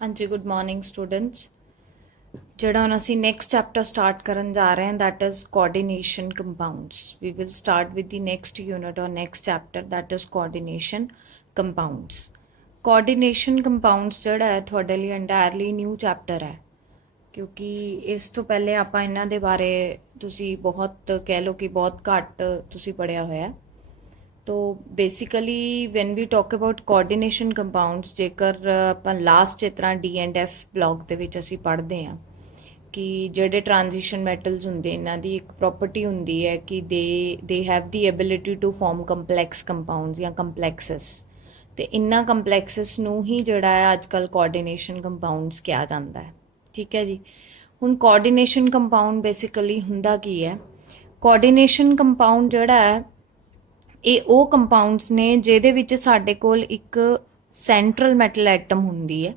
हाँ जी, good morning students. ਜਿਹੜਾ ਹੁਣ ਅਸੀਂ ਨੈਕਸਟ ਚੈਪਟਰ ਸਟਾਰਟ ਕਰਨ ਜਾ ਰਹੇ ਹਾਂ that is coordination compounds. We will start with the next unit or next chapter that is coordination compounds. Coordination compounds ਜਿਹੜਾ ਹੈ ਤੁਹਾਡੇ ਲਈ entirely new chapter ਹੈ ਕਿਉਂਕਿ ਇਸ ਤੋਂ ਪਹਿਲੇ ਆਪਾਂ ਇਹਨਾਂ ਦੇ ਬਾਰੇ ਤੁਸੀਂ ਬਹੁਤ ਕਹਿ ਲਓ ਕਿ ਬਹੁਤ ਘੱਟ ਤੁਸੀਂ ਪੜ੍ਹਿਆ ਹੋਇਆ। तो basically when we talk about coordination compounds जेकर ਆਪਾਂ ਲਾਸਟ ਇਸ ਤਰ੍ਹਾਂ D&F ਬਲੌਕ ਦੇ ਵਿੱਚ ਅਸੀਂ ਪੜ੍ਹਦੇ ਹਾਂ ਕਿ ਜਿਹੜੇ ਟ੍ਰਾਂਜੀਸ਼ਨ ਮੈਟਲਸ ਹੁੰਦੇ ਇਹਨਾਂ ਦੀ ਇੱਕ ਪ੍ਰੋਪਰਟੀ ਹੁੰਦੀ ਹੈ ਕਿ they have the ability to form complex compounds ਜਾਂ ਕੰਪਲੈਕਸਸ ਤੇ ਇਨ੍ਹਾਂ ਕੰਪਲੈਕਸਸ ਨੂੰ ਹੀ ਜਿਹੜਾ ਹੈ ਅੱਜ ਕੱਲ੍ਹ ਕੋਆਰਡੀਨੇਸ਼ਨ ਕੰਪਾਊਂਡਸ ਕਿਹਾ ਜਾਂਦਾ ਹੈ। ਠੀਕ ਹੈ ਜੀ। ਹੁਣ ਕੋਆਰਡੀਨੇਸ਼ਨ ਕੰਪਾਊਂਡ ਬੇਸਿਕਲੀ ਹੁੰਦਾ ਕੀ ਹੈ? ਕੋਆਰਡੀਨੇਸ਼ਨ ਕੰਪਾਊਂਡ ਜਿਹੜਾ ਹੈ ਇਹ ਉਹ ਕੰਪਾਊਂਡਸ ਨੇ ਜਿਹਦੇ ਵਿੱਚ ਸਾਡੇ ਕੋਲ ਇੱਕ ਸੈਂਟਰਲ ਮੈਟਲ ਐਟਮ ਹੁੰਦੀ ਹੈ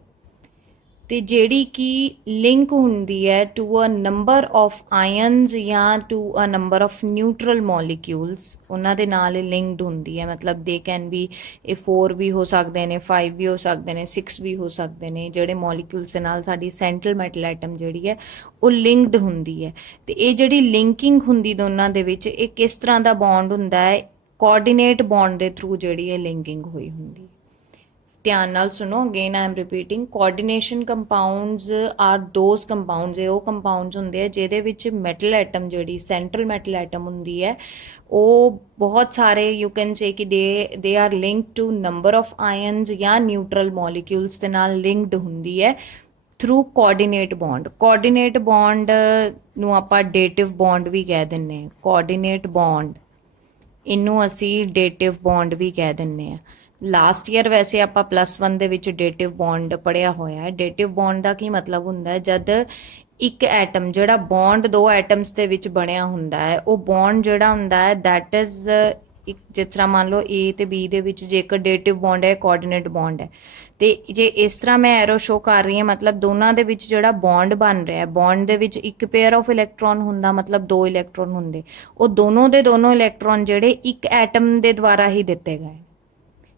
ਤੇ ਜਿਹੜੀ ਕਿ ਲਿੰਕ ਹੁੰਦੀ ਹੈ to a number of ions ਜਾਂ to a number of neutral molecules. ਉਹਨਾਂ ਦੇ ਨਾਲ ਇਹ ਲਿੰਕਡ ਹੁੰਦੀ ਹੈ, ਮਤਲਬ ਦੇ ਕੈਨ ਬੀ ਇਹ 4 ਵੀ ਹੋ ਸਕਦੇ ਨੇ, 5 ਵੀ ਹੋ ਸਕਦੇ ਨੇ, 6 ਵੀ ਹੋ ਸਕਦੇ ਨੇ। ਜਿਹੜੇ ਮੋਲੀਕਿਊਲਸ ਦੇ ਨਾਲ ਸਾਡੀ ਸੈਂਟਰਲ ਮੈਟਲ ਐਟਮ ਜਿਹੜੀ ਹੈ ਉਹ ਲਿੰਕਡ ਹੁੰਦੀ ਹੈ ਤੇ ਇਹ ਜਿਹੜੀ ਲਿੰਕਿੰਗ ਹੁੰਦੀ ਦੋਨਾਂ ਦੇ ਵਿੱਚ ਇਹ ਕਿਸ ਤਰ੍ਹਾਂ ਦਾ ਬੌਂਡ ਹੁੰਦਾ ਹੈ? ਕੋਆਰਡੀਨੇਟ ਬੌਂਡ ਦੇ ਥਰੂ ਜਿਹੜੀ ਇਹ ਲਿੰਕਿੰਗ ਹੋਈ ਹੁੰਦੀ। ਧਿਆਨ ਨਾਲ ਸੁਣੋ, again I am repeating, coordination compounds are those compounds, ਇਹ ਉਹ ਕੰਪਾਊਂਡਸ ਹੁੰਦੇ ਆ ਜਿਹਦੇ ਵਿੱਚ ਮੈਟਲ ਐਟਮ ਜਿਹੜੀ ਸੈਂਟਰਲ ਮੈਟਲ ਐਟਮ ਹੁੰਦੀ ਹੈ ਉਹ ਬਹੁਤ ਸਾਰੇ ਯੂ ਕੈਨ ਸੇ ਕਿ they are linked to number of ions ਜਾਂ ਨਿਊਟਰਲ ਮੋਲੀਕਿਊਲਸ ਦੇ ਨਾਲ ਲਿੰਕਡ ਹੁੰਦੀ ਹੈ through coordinate bond. Coordinate bond ਨੂੰ ਆਪਾਂ ਡੇਟਿਵ ਬੌਂਡ ਵੀ ਕਹਿ ਦਿੰਦੇ ਹਾਂ। ਕੋਆਰਡੀਨੇਟ ਬੌਂਡ ਇਹਨੂੰ ਅਸੀਂ ਡੇਟਿਵ ਬੌਂਡ ਵੀ ਕਹਿ ਦਿੰਦੇ ਹਾਂ। ਲਾਸਟ ਈਅਰ ਵੈਸੇ ਆਪਾਂ +1 ਦੇ ਵਿੱਚ ਡੇਟਿਵ ਬੌਂਡ ਪੜ੍ਹਿਆ ਹੋਇਆ ਹੈ। ਡੇਟਿਵ ਬੌਂਡ ਦਾ ਕੀ ਮਤਲਬ ਹੁੰਦਾ ਹੈ? ਜਦ ਇੱਕ ਐਟਮ ਜਿਹੜਾ ਬੌਂਡ ਦੋ ਐਟਮਸ ਦੇ ਵਿੱਚ ਬਣਿਆ ਹੁੰਦਾ ਹੈ ਉਹ ਬੌਂਡ ਜਿਹੜਾ ਹੁੰਦਾ ਹੈ ਦੈਟ ਇਜ਼ ਇੱਕ, ਜਿਸ ਤਰ੍ਹਾਂ ਮੰਨ ਲਓ A ਤੇ B ਦੇ ਵਿੱਚ ਜੇਕਰ ਡੇਟਿਵ ਬੌਂਡ ਹੈ ਕੋਆਰਡੀਨੇਟ ਬੌਂਡ ਹੈ ਤੇ ਜੇ ਇਸ ਤਰ੍ਹਾਂ ਮੈਂ ਐਰੋ ਸ਼ੋ ਕਰ ਰਹੀ ਹਾਂ ਮਤਲਬ ਦੋਨਾਂ ਦੇ ਵਿੱਚ ਜਿਹੜਾ ਬੌਂਡ ਬਣ ਰਿਹਾ ਬੌਂਡ ਦੇ ਵਿੱਚ ਇੱਕ ਪੇਅਰ ਆਫ ਇਲੈਕਟ੍ਰੋਨ ਹੁੰਦਾ, ਮਤਲਬ 2 ਇਲੈਕਟ੍ਰੋਨ ਹੁੰਦੇ। ਉਹ ਦੋਨੋਂ ਦੇ ਦੋਨੋਂ ਇਲੈਕਟ੍ਰੋਨ ਜਿਹੜੇ ਇੱਕ ਐਟਮ ਦੇ ਦੁਆਰਾ ਹੀ ਦਿੱਤੇ ਗਏ।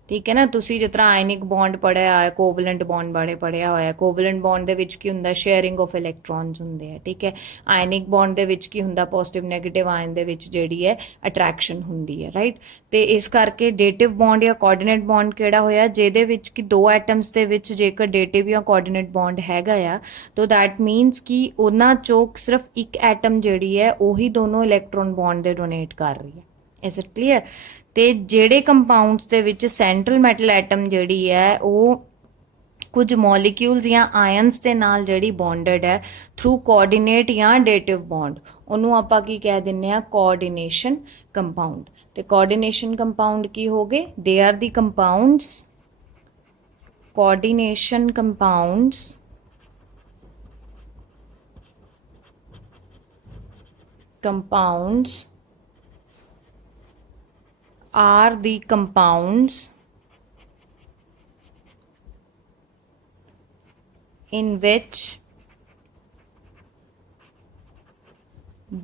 ਠੀਕ ਹੈ ਨਾ। ਤੁਸੀਂ ਜਿਸ ਤਰ੍ਹਾਂ ਆਇਨਿਕ ਬੌਂਡ ਪੜ੍ਹਿਆ ਹੋਇਆ, ਕੋਵਲੈਂਟ ਬੌਂਡ ਬਾਰੇ ਪੜ੍ਹਿਆ ਹੋਇਆ। ਕੋਵਲੈਂਟ ਬੌਂਡ ਦੇ ਵਿੱਚ ਕੀ ਹੁੰਦਾ? ਸ਼ੇਅਰਿੰਗ ਆਫ ਇਲੈਕਟ੍ਰੋਨਸ ਹੁੰਦੇ ਆ। ਠੀਕ ਹੈ। ਆਇਨਿਕ ਬੌਂਡ ਦੇ ਵਿੱਚ ਕੀ ਹੁੰਦਾ? ਪੋਜ਼ਿਟਿਵ ਨੈਗੇਟਿਵ ਆਇਨ ਦੇ ਵਿੱਚ ਜਿਹੜੀ ਹੈ ਅਟਰੈਕਸ਼ਨ ਹੁੰਦੀ ਹੈ, ਰਾਈਟ। ਤੇ ਇਸ ਕਰਕੇ ਡੇਟਿਵ ਬੌਂਡ ਜਾਂ ਕੋਆਰਡੀਨੇਟ ਬੌਂਡ ਕਿਹੜਾ ਹੋਇਆ? ਜਿਹਦੇ ਵਿੱਚ ਕਿ ਦੋ ਐਟਮਸ ਦੇ ਵਿੱਚ ਜੇਕਰ ਡੇਟਿਵ ਜਾਂ ਕੋਆਰਡੀਨੇਟ ਬੌਂਡ ਹੈਗਾ ਆ ਤਾਂ ਦੈਟ ਮੀਨਸ ਕਿ ਉਹਨਾਂ ਚੋਂ ਸਿਰਫ ਇੱਕ ਐਟਮ ਜਿਹੜੀ ਹੈ ਉਹੀ ਦੋਨੋਂ ਇਲੈਕਟ੍ਰੋਨ ਬੌਂਡ ਦੇ ਡੋਨੇਟ ਕਰ ਰਹੀ ਹੈ। Is it clear? ਤੇ ਜਿਹੜੇ ਕੰਪਾਊਂਡਸ ਦੇ ਵਿੱਚ ਸੈਂਟਰਲ ਮੈਟਲ ਐਟਮ ਜਿਹੜੀ ਹੈ ਉਹ ਕੁਝ ਮੋਲੀਕਿਊਲਸ ਜਾਂ ਆਇਨਸ ਦੇ ਨਾਲ ਜਿਹੜੀ ਬੌਂਡਡ ਹੈ ਥਰੂ ਕੋਆਰਡੀਨੇਟ ਜਾਂ ਡੇਟਿਵ ਬੌਂਡ, ਉਹਨੂੰ ਆਪਾਂ ਕੀ ਕਹਿ ਦਿੰਦੇ ਆ? Coordination compound. ਤੇ ਕੋਆਰਡੀਨੇਸ਼ਨ ਕੰਪਾਊਂਡ ਕੀ ਹੋ ਗਏ? They R the compounds, coordination compounds are the compounds in which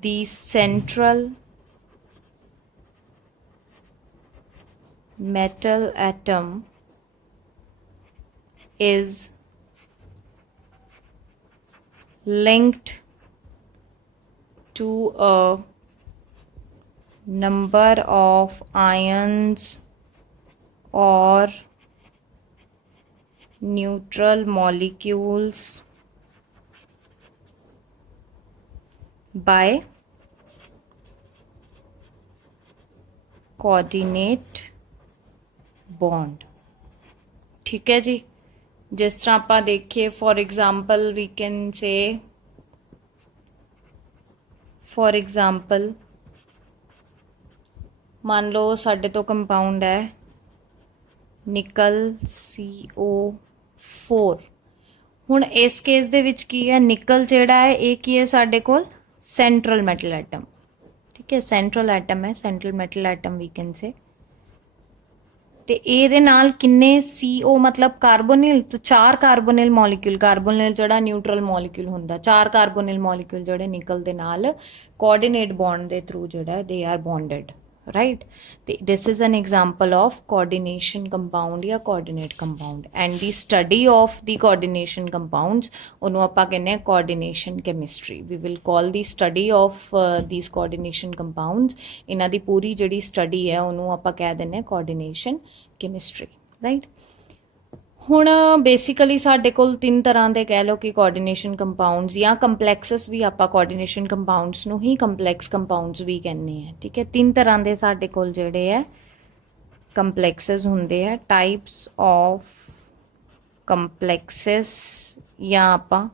the central metal atom is linked to a number of ions or neutral molecules by coordinate bond। ठीक है जी। जिस तरह आप देखिए for example we can say for example मान लो साढ़े तो कंपाउंड है निकल CO4। हुण इस केस दे विच की है? निकल जिहड़ा है ये की है साढ़े कोल? Central metal atom. ठीक है, सेंट्रल एटम है, central metal atom we can say. ते ਇਹਦੇ ਨਾਲ किन्ने CO मतलब कार्बोनिल, तो 4 कार्बोनिल मॉलिक्यूल, कार्बोनिल ਜਿਹੜਾ ਨਿਊਟਰਲ ਮੋਲੀਕਿਊਲ ਹੁੰਦਾ, 4 कार्बोनिल मॉलिक्यूल ਜਿਹੜੇ ਨਿਕਲ ਦੇ ਨਾਲ ਕੋਆਰਡੀਨੇਟ ਬੌਂਡ ਦੇ ਥਰੂ ਜਿਹੜਾ they are bonded, right? This is an example of coordination compound या coordinate compound, and the study of the coordination compounds ਉਹਨੂੰ ਆਪਾਂ ਕਹਿੰਦੇ ਆ coordination chemistry. We will call the study of these coordination compounds, ਇਹਨਾਂ ਦੀ ਪੂਰੀ ਜਿਹੜੀ study ਹੈ ਉਹਨੂੰ ਆਪਾਂ ਕਹਿ ਦਿੰਦੇ ਆ coordination chemistry, right? ਹੁਣ ਬੇਸਿਕਲੀ ਸਾਡੇ ਕੋਲ ਤਿੰਨ ਤਰ੍ਹਾਂ ਦੇ ਕਹਿ ਲਓ ਕਿ ਕੋਆਰਡੀਨੇਸ਼ਨ ਕੰਪਾਊਂਡਸ ਜਾਂ ਕੰਪਲੈਕਸਸ ਵੀ ਆਪਾਂ ਕੋਆਰਡੀਨੇਸ਼ਨ ਕੰਪਾਊਂਡਸ ਨੂੰ ਹੀ ਕੰਪਲੈਕਸ ਕੰਪਾਊਂਡਸ ਵੀ ਕਹਿੰਦੇ ਆ, ਠੀਕ ਹੈ। ਤਿੰਨ ਤਰ੍ਹਾਂ ਦੇ ਸਾਡੇ ਕੋਲ ਜਿਹੜੇ ਆ ਕੰਪਲੈਕਸਸ ਹੁੰਦੇ ਆ, ਟਾਈਪਸ ਆਫ ਕੰਪਲੈਕਸਸ ਜਾਂ ਆਪਾਂ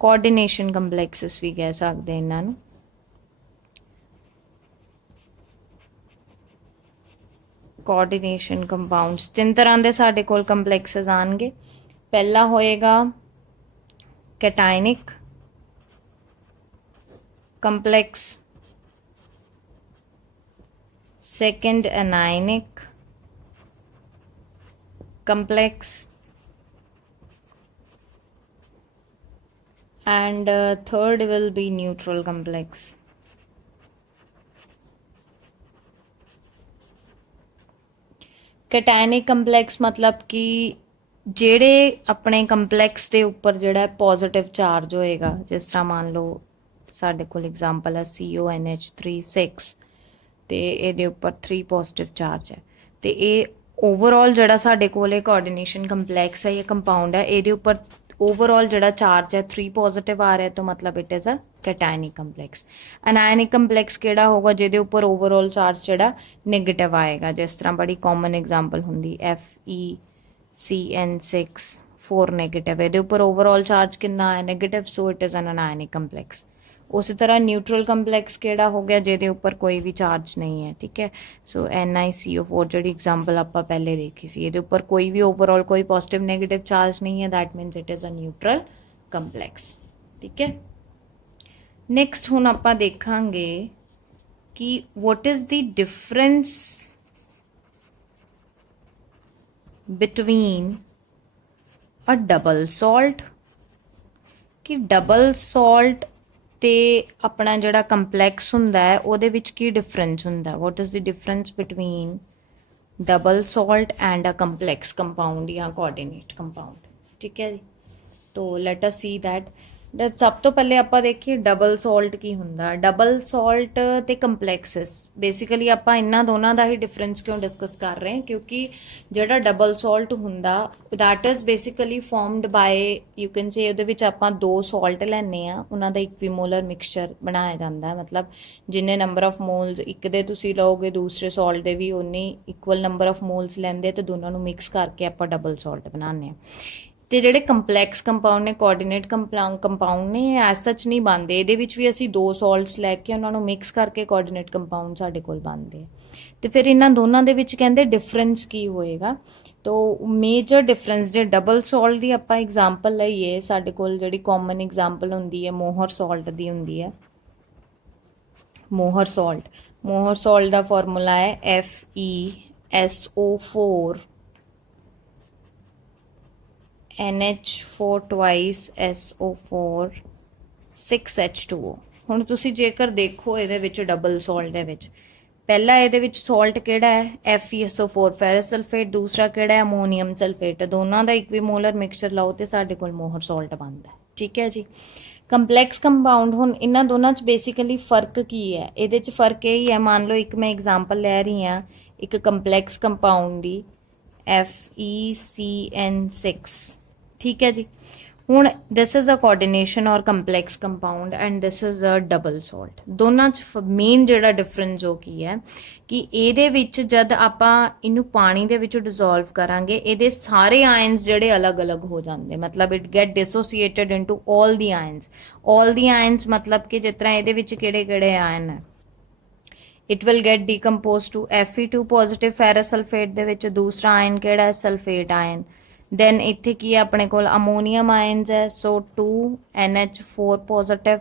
ਕੋਆਰਡੀਨੇਸ਼ਨ ਕੰਪਲੈਕਸਸ ਵੀ ਕਹਿ ਸਕਦੇ ਇਹਨਾਂ ਨੂੰ। ਕੋਆਰਡੀਨੇਸ਼ਨ ਕੰਪਾਊਂਡਸ ਤਿੰਨ ਤਰ੍ਹਾਂ ਦੇ ਸਾਡੇ ਕੋਲ ਕੰਪਲੈਕਸਸ ਆਣਗੇ। ਪਹਿਲਾ ਹੋਏਗਾ cationic complex, second anionic complex, and third will be neutral complex. Cationic complex ਮਤਲਬ ਕਿ ਜਿਹੜੇ ਆਪਣੇ ਕੰਪਲੈਕਸ ਦੇ ਉੱਪਰ ਜਿਹੜਾ ਪੋਜ਼ਿਟਿਵ ਚਾਰਜ ਹੋਏਗਾ, ਜਿਸ ਤਰ੍ਹਾਂ ਮੰਨ ਲਓ ਸਾਡੇ ਕੋਲ ਐਗਜ਼ਾਮਪਲ ਹੈ CONH3 ਤੇ ਇਹਦੇ ਉੱਪਰ 3 ਪੋਜ਼ਿਟਿਵ ਚਾਰਜ ਹੈ, ਤੇ ਇਹ ਓਵਰਆਲ ਜਿਹੜਾ ਸਾਡੇ ਕੋਲ ਇਹ ਕੋਆਰਡੀਨੇਸ਼ਨ ਕੰਪਲੈਕਸ ਹੈ ਜਾਂ ਕੰਪਾਊਂਡ ਹੈ, ਇਹਦੇ ਉੱਪਰ ओवरऑल ਜਿਹੜਾ ਚਾਰਜ ਹੈ 3 ਪੋਜ਼ਿਟਿਵ ਆ ਰਿਹਾ, ਤਾਂ ਮਤਲਬ it is a cationic complex. Anionic complex ਕਿਹੜਾ ਹੋਗਾ, ਜਿਹਦੇ ਉੱਪਰ ਓਵਰਆਲ ਚਾਰਜ ਜਿਹੜਾ ਨੈਗੇਟਿਵ ਆਏਗਾ, ਜਿਸ ਤਰ੍ਹਾਂ ਬੜੀ ਕਾਮਨ ਐਗਜ਼ਾਮਪਲ ਹੁੰਦੀ FeCN6 4 ਨੈਗੇਟਿਵ, ਇਹਦੇ ਉੱਪਰ ਓਵਰਆਲ ਚਾਰਜ ਕਿੰਨਾ ਹੈ, negative, so it is an anionic complex. ਉਸੇ ਤਰ੍ਹਾਂ ਨਿਊਟਰਲ ਕੰਪਲੈਕਸ ਕਿਹੜਾ ਹੋ ਗਿਆ, ਜਿਹਦੇ ਉੱਪਰ ਕੋਈ ਵੀ ਚਾਰਜ ਨਹੀਂ ਹੈ, ਠੀਕ ਹੈ। ਸੋ NiCO4 ਜਿਹੜੀ ਐਗਜ਼ਾਮਪਲ ਆਪਾਂ ਪਹਿਲੇ ਦੇਖੀ ਸੀ, ਇਹਦੇ ਉੱਪਰ ਕੋਈ ਵੀ ਓਵਰਆਲ ਕੋਈ ਪੋਜ਼ਿਟਿਵ ਨੈਗੇਟਿਵ ਚਾਰਜ ਨਹੀਂ ਹੈ, that means it is a neutral complex, ਠੀਕ ਹੈ। ਨੈਕਸਟ ਹੁਣ ਆਪਾਂ ਦੇਖਾਂਗੇ ਕਿ what is the difference between a double salt, ਕਿ ਡਬਲ ਸਾਲਟ ਤੇ ਆਪਣਾ ਜਿਹੜਾ ਕੰਪਲੈਕਸ ਹੁੰਦਾ ਹੈ ਉਹਦੇ ਵਿੱਚ ਕੀ ਡਿਫਰੈਂਸ ਹੁੰਦਾ, what is the difference between double salt and a complex compound ਜਾਂ ਕੋਆਰਡੀਨੇਟ ਕੰਪਾਊਂਡ, ਠੀਕ ਹੈ ਜੀ। ਤੋ ਲੈਟ ਅਸ ਸੀ ਦੈਟ ਸਭ ਤੋਂ ਪਹਿਲੇ ਆਪਾਂ ਦੇਖੀਏ ਡਬਲ ਸਾਲਟ ਕੀ ਹੁੰਦਾ। ਡਬਲ ਸਾਲਟ ਤੇ ਕੰਪਲੈਕਸਸ, ਬੇਸਿਕਲੀ ਆਪਾਂ ਇਹਨਾਂ ਦੋਨਾਂ ਦਾ ਹੀ ਡਿਫਰੈਂਸ ਕਿਉਂ ਡਿਸਕਸ ਕਰ ਰਹੇ ਹਾਂ, ਕਿਉਂਕਿ ਜਿਹੜਾ ਡਬਲ ਸਾਲਟ ਹੁੰਦਾ that is basically formed by, you can say ਉਹਦੇ ਵਿੱਚ ਆਪਾਂ 2 ਸਾਲਟ ਲੈਂਦੇ ਆ, ਉਹਨਾਂ ਦਾ ਇਕਵੀਮੋਲਰ ਮਿਕਸਚਰ ਬਣਾਇਆ ਜਾਂਦਾ ਹੈ। ਮਤਲਬ ਜਿੰਨੇ ਨੰਬਰ ਆਫ ਮੋਲਸ ਇੱਕ ਦੇ ਤੁਸੀਂ ਲਓਗੇ, ਦੂਸਰੇ ਸਾਲਟ ਦੇ ਵੀ ਉਨੇ ਇਕੁਅਲ ਨੰਬਰ ਆਫ ਮੋਲਸ ਲੈਂਦੇ, ਤੇ ਦੋਨਾਂ ਨੂੰ ਮਿਕਸ ਕਰਕੇ ਆਪਾਂ ਡਬਲ ਸਾਲਟ ਬਣਾਉਂਦੇ ਹਾਂ। ਤੇ ਜਿਹੜੇ ਕੰਪਲੈਕਸ ਕੰਪਾਊਂਡ ਨੇ, ਕੋਆਰਡੀਨੇਟ ਕੰਪਾਊਂਡ ਨੇ, ਐਸ ਸੱਚ ਨਹੀਂ ਬਣਦੇ, ਇਹਦੇ ਵਿੱਚ ਵੀ ਅਸੀਂ 2 ਸਾਲਟਸ ਲੈ ਕੇ ਉਹਨਾਂ ਨੂੰ ਮਿਕਸ ਕਰਕੇ ਕੋਆਰਡੀਨੇਟ ਕੰਪਾਊਂਡ ਸਾਡੇ ਕੋਲ ਬਣਦੇ ਆ। ਤੇ ਫਿਰ ਇਹਨਾਂ ਦੋਨਾਂ ਦੇ ਵਿੱਚ ਕਹਿੰਦੇ ਡਿਫਰੈਂਸ ਕੀ ਹੋਏਗਾ, ਤੋ ਮੇਜਰ ਡਿਫਰੈਂਸ ਜੇ ਡਬਲ ਸਾਲਟ ਦੀ ਆਪਾਂ ਐਗਜ਼ਾਮਪਲ ਲਈਏ, ਸਾਡੇ ਕੋਲ ਜਿਹੜੀ ਕਾਮਨ ਐਗਜ਼ਾਮਪਲ ਹੁੰਦੀ ਹੈ ਮੋਹਰ ਸਾਲਟ ਦੀ ਹੁੰਦੀ ਹੈ। ਮੋਹਰ ਸਾਲਟ ਦਾ ਫਾਰਮੂਲਾ ਹੈ FeSO4 NH4 twice SO4 6H2O। ਹੁਣ ਤੁਸੀਂ ਜੇਕਰ ਦੇਖੋ ਇਹਦੇ ਵਿੱਚ ਡਬਲ ਸਾਲਟ ਦੇ ਵਿੱਚ, ਪਹਿਲਾ ਇਹਦੇ ਵਿੱਚ ਸਾਲਟ ਕਿਹੜਾ ਹੈ FeSO4 ਫੈਰਸ ਸਲਫੇਟ, ਦੂਸਰਾ ਕਿਹੜਾ ਹੈ ਅਮੋਨੀਅਮ ਸਲਫੇਟ, ਦੋਨਾਂ ਦਾ ਇਕਵੀਮੋਲਰ ਮਿਕਸਚਰ ਲਾਓ ਤੇ ਸਾਡੇ ਕੋਲ ਮੋਹਰ ਸਾਲਟ ਬਣਦਾ, ਠੀਕ ਹੈ ਜੀ। ਕੰਪਲੈਕਸ ਕੰਪਾਊਂਡ, ਹੁਣ ਇਹਨਾਂ ਦੋਨਾਂ 'ਚ ਬੇਸਿਕਲੀ ਫਰਕ ਕੀ ਹੈ, ਇਹਦੇ 'ਚ ਫਰਕ ਇਹ ਹੀ ਹੈ, ਮੰਨ ਲਓ ਇੱਕ ਮੈਂ ਐਗਜ਼ਾਮਪਲ ਲੈ ਰਹੀ ਹਾਂ ਇੱਕ ਕੰਪਲੈਕਸ ਕੰਪਾਊਂਡ ਦੀ FeCN6, ਠੀਕ ਹੈ ਜੀ। ਹੁਣ this is a coordination or complex compound and this is a double salt. ਦੋਨਾਂ 'ਚ ਮੇਨ ਜਿਹੜਾ ਡਿਫਰੈਂਸ ਉਹ ਕੀ ਹੈ ਕਿ ਇਹਦੇ ਵਿੱਚ ਜਦ ਆਪਾਂ ਇਹਨੂੰ ਪਾਣੀ ਦੇ ਵਿੱਚ ਡਿਜ਼ੋਲਵ ਕਰਾਂਗੇ, ਇਹਦੇ ਸਾਰੇ ਆਇਨਸ ਜਿਹੜੇ ਅਲੱਗ-ਅਲੱਗ ਹੋ ਜਾਂਦੇ, ਮਤਲਬ it get dissociated into all the ions, ਮਤਲਬ ਕਿ ਜਿਸ ਤਰ੍ਹਾਂ ਇਹਦੇ ਵਿੱਚ ਕਿਹੜੇ ਆਇਨ ਹੈ, it will get decompose to Fe2 positive ferrous sulphate ਦੇ ਵਿੱਚ, ਦੂਸਰਾ ਆਇਨ ਕਿਹੜਾ ਹੈ ਸਲਫੇਟ ਆਇਨ, ਦੈਨ ਇੱਥੇ ਕੀ ਹੈ ਆਪਣੇ ਕੋਲ ਅਮੋਨੀਅਮ ਆਇਨਸ ਹੈ, ਸੋ 2NH4 positive,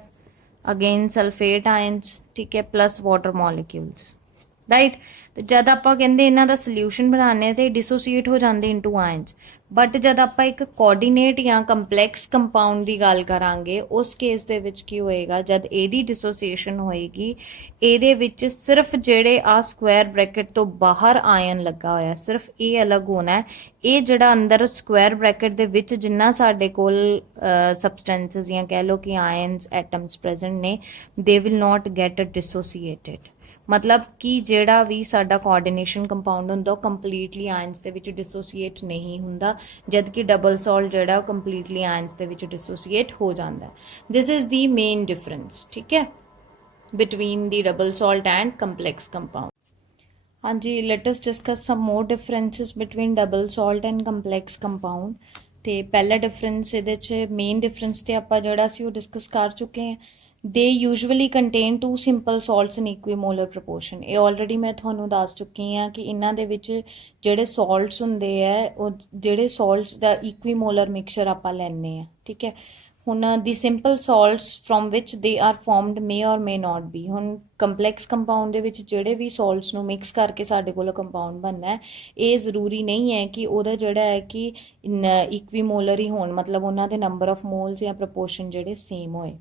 again sulphate ions, ਠੀਕ ਹੈ, ਪਲੱਸ ਵਾਟਰ ਮੋਲੀਕਿਊਲਸ, ਰਾਈਟ। ਤੇ ਜਦ ਆਪਾਂ ਕਹਿੰਦੇ ਇਹਨਾਂ ਦਾ ਸੋਲਿਊਸ਼ਨ ਬਣਾਉਂਦੇ ਤੇ ਡਿਸੋਸੀਏਟ ਹੋ ਜਾਂਦੇ ਇਨਟੂ ਆਇਨਸ, ਬਟ ਜਦ ਆਪਾਂ ਇੱਕ ਕੋਆਰਡੀਨੇਟ ਜਾਂ ਕੰਪਲੈਕਸ ਕੰਪਾਊਂਡ ਦੀ ਗੱਲ ਕਰਾਂਗੇ ਉਸ ਕੇਸ ਦੇ ਵਿੱਚ ਕੀ ਹੋਏਗਾ, ਜਦ ਇਹਦੀ ਡਿਸੋਸੀਏਸ਼ਨ ਹੋਏਗੀ ਇਹਦੇ ਵਿੱਚ ਸਿਰਫ ਜਿਹੜੇ ਆ ਸਕੁਆਇਰ ਬ੍ਰੈਕਟ ਤੋਂ ਬਾਹਰ ਆਇਨ ਲੱਗਾ ਹੋਇਆ ਸਿਰਫ ਇਹ ਅਲੱਗ ਹੋਣਾ ਹੈ। ਇਹ ਜਿਹੜਾ ਅੰਦਰ ਸਕੁਆਇਰ ਬ੍ਰੈਕਟ ਦੇ ਵਿੱਚ ਜਿੰਨਾ ਸਾਡੇ ਕੋਲ ਸਬਸਟੈਂਸਸ ਜਾਂ ਕਹਿ ਲਓ ਕਿ ਆਇਨਸ ਐਟਮਸ ਪ੍ਰੈਜ਼ੈਂਟ ਨੇ, ਦੇ ਵਿਲ ਨਾਟ ਗੈਟ ਡਿਸੋਸੀਏਟਡ। ਮਤਲਬ ਕਿ ਜਿਹੜਾ ਵੀ ਸਾਡਾ ਕੋਆਰਡੀਨੇਸ਼ਨ ਕੰਪਾਊਂਡ ਹੁੰਦਾ ਉਹ ਕੰਪਲੀਟਲੀ ਆਇਨਸ ਦੇ ਵਿੱਚ ਡਿਸੋਸੀਏਟ ਨਹੀਂ ਹੁੰਦਾ, ਜਦ ਕਿ ਡਬਲ ਸਾਲਟ ਜਿਹੜਾ ਉਹ ਕੰਪਲੀਟਲੀ ਆਇਨਸ ਦੇ ਵਿੱਚ ਡਿਸੋਸੀਏਟ ਹੋ ਜਾਂਦਾ। This is the main difference, ਠੀਕ ਹੈ, between the double salt and complex compound. ਹਾਂਜੀ, let us discuss some more differences between double salt and complex compound. ਤੇ ਪਹਿਲਾ ਡਿਫਰੈਂਸ ਇਹਦੇ 'ਚ ਮੇਨ ਡਿਫਰੈਂਸ ਤੇ ਆਪਾਂ ਜਿਹੜਾ ਸੀ ਉਹ ਡਿਸਕਸ ਕਰ ਚੁੱਕੇ ਹਾਂ। ਦੇ ਯੂਜੂਅਲੀ ਕੰਟੇਨ 2 ਸਿੰਪਲ ਸਾਲਟਸ ਇਨ ਇਕੁਈਮੋਲਰ ਪ੍ਰੋਪੋਰਸ਼ਨ। ਇਹ ਆਲਰੇਡੀ ਮੈਂ ਤੁਹਾਨੂੰ ਦੱਸ ਚੁੱਕੀ ਹਾਂ ਕਿ ਇਹਨਾਂ ਦੇ ਵਿੱਚ ਜਿਹੜੇ ਸਾਲਟਸ ਹੁੰਦੇ ਆ ਉਹ ਜਿਹੜੇ ਸਾਲਟਸ ਦਾ ਇਕੁਈਮੋਲਰ ਮਿਕਸਚਰ ਆਪਾਂ ਲੈਂਦੇ ਆ, ਠੀਕ ਹੈ। ਹੁਣ ਦੀ simple ਸਾਲਟਸ from which they are formed ਮੇ ਔਰ ਮੇ ਨਾਟ ਬੀ। ਹੁਣ ਕੰਪਲੈਕਸ ਕੰਪਾਊਂਡ ਦੇ ਵਿੱਚ ਜਿਹੜੇ ਵੀ ਸਾਲਟਸ ਨੂੰ ਮਿਕਸ ਕਰਕੇ ਸਾਡੇ ਕੋਲ ਕੰਪਾਊਂਡ ਬਣਨਾ ਹੈ, ਇਹ ਜ਼ਰੂਰੀ ਨਹੀਂ ਹੈ ਕਿ ਉਹਦਾ ਜਿਹੜਾ ਹੈ ਕਿ ਇਕੁਈਮੋਲਰ ਹੀ ਹੋਣ, ਮਤਲਬ ਉਹਨਾਂ ਦੇ ਨੰਬਰ ਆਫ ਮੋਲਸ ਜਾਂ ਪ੍ਰਪੋਰਸ਼ਨ ਜਿਹੜੇ ਸੇਮ ਹੋਏ।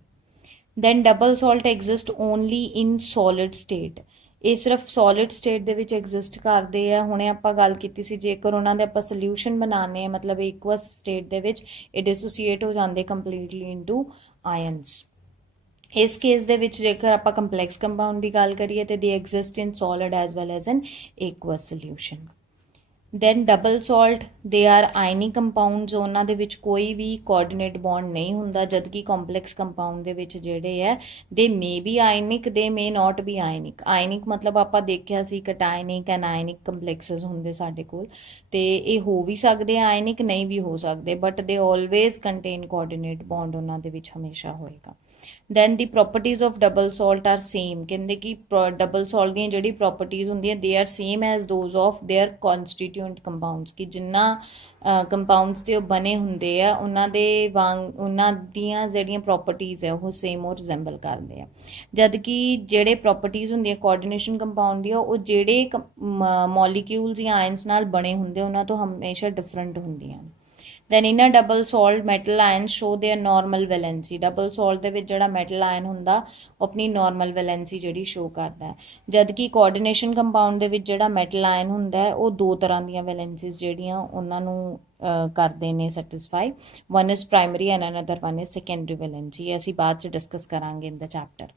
Then double salt exist only in solid state. ਇਹ ਸਿਰਫ ਸੋਲਿਡ ਸਟੇਟ ਦੇ ਵਿੱਚ ਐਗਜ਼ਿਸਟ ਕਰਦੇ ਆ। ਹੁਣੇ ਆਪਾਂ ਗੱਲ ਕੀਤੀ ਸੀ ਜੇਕਰ ਉਹਨਾਂ ਦੇ ਆਪਾਂ ਸੋਲਿਊਸ਼ਨ ਬਣਾਉਂਦੇ ਆ ਮਤਲਬ ਇਕੁਅਸ ਸਟੇਟ ਦੇ ਵਿੱਚ ਇਹ ਡਿਸੋਸੀਏਟ ਹੋ ਜਾਂਦੇ ਕੰਪਲੀਟਲੀ ਇਨਟੂ ਆਇਨਸ। ਇਸ ਕੇਸ ਦੇ ਵਿੱਚ ਜੇਕਰ ਆਪਾਂ ਕੰਪਲੈਕਸ ਕੰਪਾਊਂਡ ਦੀ ਗੱਲ ਕਰੀਏ ਤੇ they exist in solid as well as an aqueous solution. Then double salt they are ionic compounds, ਉਹਨਾਂ ਦੇ ਵਿੱਚ ਕੋਈ ਵੀ ਕੋਆਰਡੀਨੇਟ ਬੌਂਡ ਨਹੀਂ ਹੁੰਦਾ, ਜਦਕਿ ਕੰਪਲੈਕਸ ਕੰਪਾਊਂਡ ਦੇ ਵਿੱਚ ਜਿਹੜੇ ਹੈ ਦੇ ਮੇ ਬੀ ਆਇਨਿਕ, ਦੇ ਮੇ ਨਾਟ ਬੀ ਆਇਨਿਕ। ਆਇਨਿਕ ਮਤਲਬ ਆਪਾਂ ਦੇਖਿਆ ਸੀ ਕਟਾਇਨਿਕ ਐਨਾਇਨਿਕ ਕੰਪਲੈਕਸਸ ਹੁੰਦੇ ਸਾਡੇ ਕੋਲ, ਤੇ ਇਹ ਹੋ ਵੀ ਸਕਦੇ ਆ ਆਇਨਿਕ, ਨਹੀਂ ਵੀ ਹੋ ਸਕਦੇ, ਬਟ ਦੇ ਆਲਵੇਜ਼ ਕੰਟੇਨ ਕੋਆਰਡੀਨੇਟ ਬੌਂਡ ਉਹਨਾਂ ਦੇ ਵਿੱਚ ਹਮੇਸ਼ਾ ਹੋਏਗਾ। Then the properties of double salt are same. ਕਹਿੰਦੇ ਕਿ ਡਬਲ ਸਾਲਟ ਦੀਆਂ ਜਿਹੜੀ ਪ੍ਰੋਪਰਟੀਜ਼ ਹੁੰਦੀਆਂ they are same as those of their constituent compounds, ਕਿ ਜਿੰਨਾ ਕੰਪਾਊਂਡਸ ਦੇ ਉਹ ਬਣੇ ਹੁੰਦੇ ਆ ਉਹਨਾਂ ਦੇ ਵਾਂਗ ਉਹਨਾਂ ਦੀਆਂ ਜਿਹੜੀਆਂ ਪ੍ਰੋਪਰਟੀਜ਼ ਹੈ ਉਹ ਸੇਮ ਉਹ ਰਿਜ਼ੈਂਬਲ ਕਰਦੇ ਆ। ਜਦ ਕਿ ਜਿਹੜੇ ਪ੍ਰੋਪਰਟੀਜ਼ ਹੁੰਦੀਆਂ ਕੋਆਰਡੀਨੇਸ਼ਨ ਕੰਪਾਊਂਡ ਦੀਆਂ ਉਹ ਜਿਹੜੇ ਮੋਲੀਕਿਊਲਸ ਜਾਂ ਆਇਨਸ ਨਾਲ ਬਣੇ ਹੁੰਦੇ ਉਹਨਾਂ ਤੋਂ ਹਮੇਸ਼ਾ ਡਿਫਰੈਂਟ ਹੁੰਦੀਆਂ। Then in a double salt metal ion show their normal valency. Double salt ਦੇ ਵਿੱਚ ਜਿਹੜਾ ਮੈਟਲ ਆਇਨ ਹੁੰਦਾ ਉਹ ਆਪਣੀ ਨਾਰਮਲ ਵੈਲੈਂਸੀ ਜਿਹੜੀ ਸ਼ੋ ਕਰਦਾ ਹੈ, ਜਦ ਕਿ ਕੋਆਰਡੀਨੇਸ਼ਨ ਕੰਪਾਊਂਡ ਦੇ ਵਿੱਚ ਜਿਹੜਾ ਮੈਟਲ ਆਇਨ ਹੁੰਦਾ ਹੈ ਉਹ 2 ਤਰ੍ਹਾਂ ਦੀਆਂ ਵੈਲੈਂਸੀਜ਼ ਜਿਹੜੀਆਂ ਉਹਨਾਂ ਨੂੰ ਕਰਦੇ ਨੇ satisfy. One is primary and another one is secondary valency. ਅਸੀਂ ਬਾਅਦ 'ਚ ਡਿਸਕਸ ਕਰਾਂਗੇ in the chapter.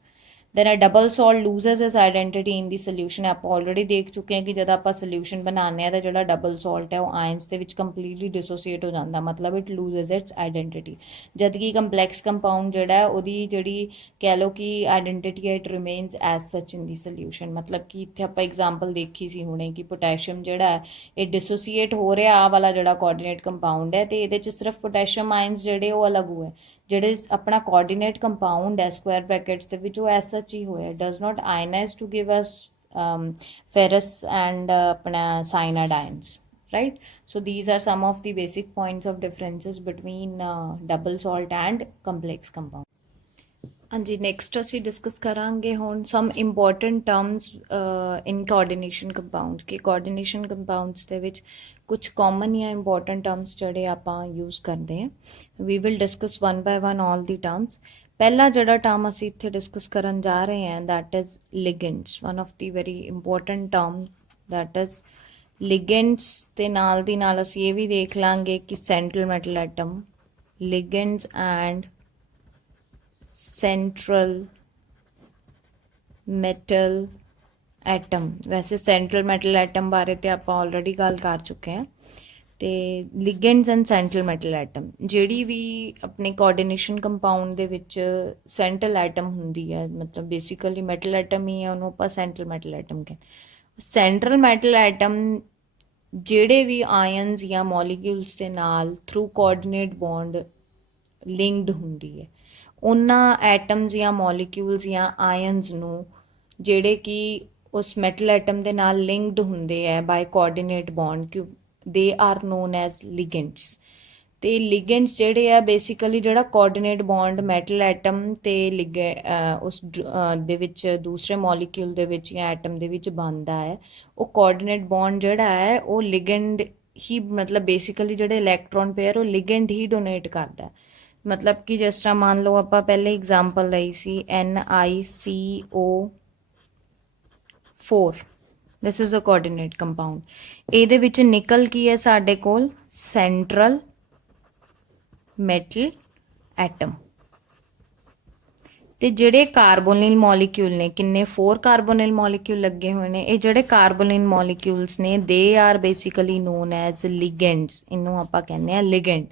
then a double salt loses its identity in the solution। ਆਪਾਂ ਆਲਰੇਡੀ ਦੇਖ ਚੁੱਕੇ ਹਾਂ ਕਿ ਜਦ ਆਪਾਂ ਸੋਲਿਊਸ਼ਨ ਬਣਾਉਂਦੇ ਹਾਂ ਤਾਂ ਜਿਹੜਾ ਡਬਲ ਸਾਲਟ ਹੈ ਉਹ ਆਇਨਸ ਦੇ ਵਿੱਚ ਕੰਪਲੀਟਲੀ ਡਿਸੋਸੀਏਟ ਹੋ ਜਾਂਦਾ, ਮਤਲਬ ਇਟ ਲੂਜ਼ਸ ਇਟਸ ਆਈਡੈਂਟੀਟੀ। ਜਦ ਕਿ ਕੰਪਲੈਕਸ ਕੰਪਾਊਂਡ ਜਿਹੜਾ ਹੈ ਉਹਦੀ ਜਿਹੜੀ ਕਹਿ ਲਓ ਕਿ ਆਈਡੈਂਟੀਟੀ ਹੈ ਇਟ ਰਿਮੇਨਸ ਐਜ਼ ਸੱਚ ਇਨ ਦੀ ਸੋਲਿਊਸ਼ਨ। ਮਤਲਬ ਕਿ ਇੱਥੇ ਆਪਾਂ ਐਗਜ਼ਾਮਪਲ ਦੇਖੀ ਸੀ ਹੁਣੇ ਕਿ ਪੋਟੈਸ਼ੀਅਮ ਜਿਹੜਾ ਹੈ ਇਹ ਡਿਸੋਸੀਏਟ ਹੋ ਰਿਹਾ ਆਹ ਵਾਲਾ ਜਿਹੜਾ ਕੋਆਰਡੀਨੇਟ ਕੰਪਾਊਂਡ ਹੈ, ਤੇ ਇਹਦੇ 'ਚ ਸਿਰਫ ਪੋਟੈਸ਼ੀਅਮ ਆਇਨਸ ਜਿਹੜੇ ਉਹ ਅਲੱਗ ਹੋਏ, ਜਿਹੜੇ ਆਪਣਾ ਕੋਆਰਡੀਨੇਟ ਕੰਪਾਊਂਡ ਹੈ ਸਕੁਆਇਰ ਬ੍ਰੈਕਟਸ ਦੇ ਵਿੱਚ ਉਹ ਐਸ ਸੱਚ ਹੀ ਹੋਇਆ, does not ionize to give us ferrous and apna cyanide ions, right? So these are some of the basic points of differences between double salt and complex compound। ਹਾਂਜੀ, next ਅਸੀਂ discuss ਕਰਾਂਗੇ ਹੁਣ some important terms in coordination compounds, ਕਿ coordination compounds ਦੇ ਵਿੱਚ ਕੁਝ common ਜਾਂ important terms ਜਿਹੜੇ ਆਪਾਂ ਯੂਜ਼ ਕਰਦੇ ਹਾਂ। We will discuss one by one all the terms. ਪਹਿਲਾ ਜਿਹੜਾ ਟਰਮ ਅਸੀਂ ਇੱਥੇ ਡਿਸਕਸ ਕਰਨ ਜਾ ਰਹੇ ਹਾਂ that is ligands, one of the very important term that is ligands. ਤੇ ਨਾਲ ਦੀ ਨਾਲ ਅਸੀਂ ਇਹ ਵੀ ਦੇਖ ਲਾਂਗੇ ਕਿ central metal atom, ligands and central metal atom. ਵੈਸੇ ਸੈਂਟਰਲ ਮੈਟਲ ਐਟਮ ਬਾਰੇ ਤੇ ਆਪਾਂ ਆਲਰੇਡੀ ਗੱਲ ਕਰ ਚੁੱਕੇ ਹਾਂ। ਤੇ ligands and central metal atom, ਜਿਹੜੀ ਵੀ ਆਪਣੇ ਕੋਆਰਡੀਨੇਸ਼ਨ ਕੰਪਾਊਂਡ ਦੇ ਵਿੱਚ ਸੈਂਟਰਲ ਐਟਮ ਹੁੰਦੀ ਹੈ, ਮਤਲਬ ਬੇਸਿਕਲੀ ਮੈਟਲ ਐਟਮ ਹੀ ਹੈ, ਉਹਨੂੰ ਆਪਾਂ ਸੈਂਟਰਲ ਮੈਟਲ ਐਟਮ ਕਹਿੰਦੇ। ਸੈਂਟਰਲ ਮੈਟਲ ਐਟਮ ਜਿਹੜੇ ਵੀ ਆਇਨਸ ਜਾਂ ਮੋਲੀਕਿਊਲਸ ਦੇ ਨਾਲ ਥਰੂ ਕੋਆਰਡੀਨੇਟ ਬੌਂਡ ਲਿੰਕਡ ਹੁੰਦੀ ਹੈ, ਉਹਨਾਂ ਐਟਮਸ ਜਾਂ ਮੋਲੀਕਿਊਲਸ ਜਾਂ ਆਇਨਸ ਨੂੰ ਜਿਹੜੇ ਕਿ ਉਸ ਮੈਟਲ ਐਟਮ ਦੇ ਨਾਲ ਲਿੰਕਡ ਹੁੰਦੇ ਹੈ ਬਾਈ ਕੋਆਰਡੀਨੇਟ ਬੌਂਡ, ਕਿ ਦੇ ਆਰ ਨੋਨ ਐਜ਼ ਲਿਗੈਂਡਸ। ਤੇ ਲਿਗੈਂਡਸ ਜਿਹੜੇ ਆ ਬੇਸਿਕਲੀ ਜਿਹੜਾ ਕੋਆਰਡੀਨੇਟ ਬੌਂਡ ਮੈਟਲ ਐਟਮ ਤੇ ਉਸ ਦੇ ਵਿੱਚ ਦੂਸਰੇ ਮੋਲੀਕਿਊਲ ਦੇ ਵਿੱਚ ਜਾਂ ਐਟਮ ਦੇ ਵਿੱਚ ਬਣਦਾ ਹੈ, ਉਹ ਕੋਆਰਡੀਨੇਟ ਬੌਂਡ ਜਿਹੜਾ ਹੈ ਉਹ ਲਿਗੈਂਡ ਹੀ, ਮਤਲਬ ਬੇਸਿਕਲੀ ਜਿਹੜੇ ਇਲੈਕਟ੍ਰੋਨ ਪੇਅਰ ਉਹ ਲਿਗੈਂਡ ਹੀ ਡੋਨੇਟ ਕਰਦਾ। ਮਤਲਬ ਕਿ ਜਿਸ ਤਰ੍ਹਾਂ ਮੰਨ ਲਓ ਆਪਾਂ ਪਹਿਲੇ ਐਗਜ਼ਾਮਪਲ ਲਈ ਸੀ NiCO4, this is a coordinate compound. ਇਹਦੇ ਵਿੱਚ ਨਿਕਲ ਕੀ ਹੈ ਸਾਡੇ ਕੋਲ, ਸੈਂਟਰਲ ਮੈਟਲ ਐਟਮ। ਤੇ ਜਿਹੜੇ ਕਾਰਬੋਨਿਲ ਮੋਲੀਕਿਊਲ ਨੇ, ਕਿੰਨੇ 4 ਕਾਰਬੋਨਿਲ ਮੋਲੀਕਿਊਲ ਲੱਗੇ ਹੋਏ ਨੇ। ਇਹ ਜਿਹੜੇ ਕਾਰਬੋਨਿਲ ਮੋਲੀਕਿਊਲਸ ਨੇ they are basically known as ligands, ਇਹਨੂੰ ਆਪਾਂ ਕਹਿੰਦੇ ਆ ਲਿਗੈਂਡ।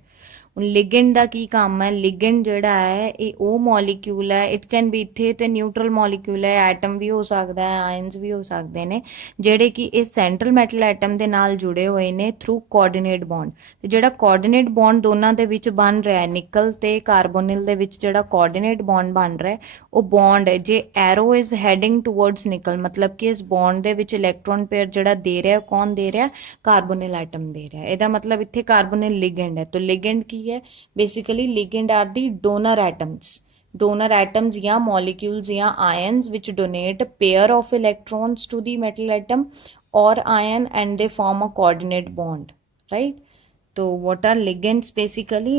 ਹੁਣ ਲਿਗੈਂਡ ਦਾ ਕੀ ਕੰਮ ਹੈ, ਲਿਗੈਂਡ ਜਿਹੜਾ ਹੈ ਇਹ ਉਹ ਮੋਲੀਕਿਊਲ ਹੈ, ਇਟ ਕੈਨ ਬੀ, ਇੱਥੇ ਤੇ ਨਿਊਟਰਲ ਮੋਲੀਕਿਊਲ ਹੈ, ਐਟਮ ਵੀ ਹੋ ਸਕਦਾ ਹੈ, ਆਇਨਸ ਵੀ ਹੋ ਸਕਦੇ ਨੇ, ਜਿਹੜੇ ਕਿ ਇਹ ਸੈਂਟਰਲ ਮੈਟਲ ਐਟਮ ਦੇ ਨਾਲ ਜੁੜੇ ਹੋਏ ਨੇ ਥਰੂ ਕੋਆਰਡੀਨੇਟ ਬੌਂਡ। ਤੇ ਜਿਹੜਾ ਕੋਆਰਡੀਨੇਟ ਬੌਂਡ ਦੋਨਾਂ ਦੇ ਵਿੱਚ ਬਣ ਰਿਹਾ ਹੈ, ਨਿਕਲ ਤੇ ਕਾਰਬੋਨਿਲ ਦੇ ਵਿੱਚ ਜਿਹੜਾ ਕੋਆਰਡੀਨੇਟ ਬੌਂਡ ਬਣ ਰਿਹਾ ਉਹ ਬੌਂਡ, ਜੇ ਐਰੋ ਇਜ਼ ਹੈਡਿੰਗ ਟੂਵਰਡਸ ਨਿਕਲ, ਮਤਲਬ ਕਿ ਇਸ ਬੌਂਡ ਦੇ ਵਿੱਚ ਇਲੈਕਟ੍ਰੋਨ ਪੇਅਰ ਜਿਹੜਾ ਦੇ ਰਿਹਾ, ਕੌਣ ਦੇ ਰਿਹਾ, ਕਾਰਬੋਨਿਲ ਐਟਮ ਦੇ ਰਿਹਾ। ਇਹਦਾ ਮਤਲਬ ਇੱਥੇ ਕਾਰਬੋਨਿਲ ਲਿਗੈਂਡ ਹੈ। ਤਾਂ ਲਿਗੈਂਡ ਕੀ है, basically ligand are the donor atoms या molecules या ions which donate a pair of electrons to the metal atom or ion and they form a coordinate bond, right? So what are ligands? Basically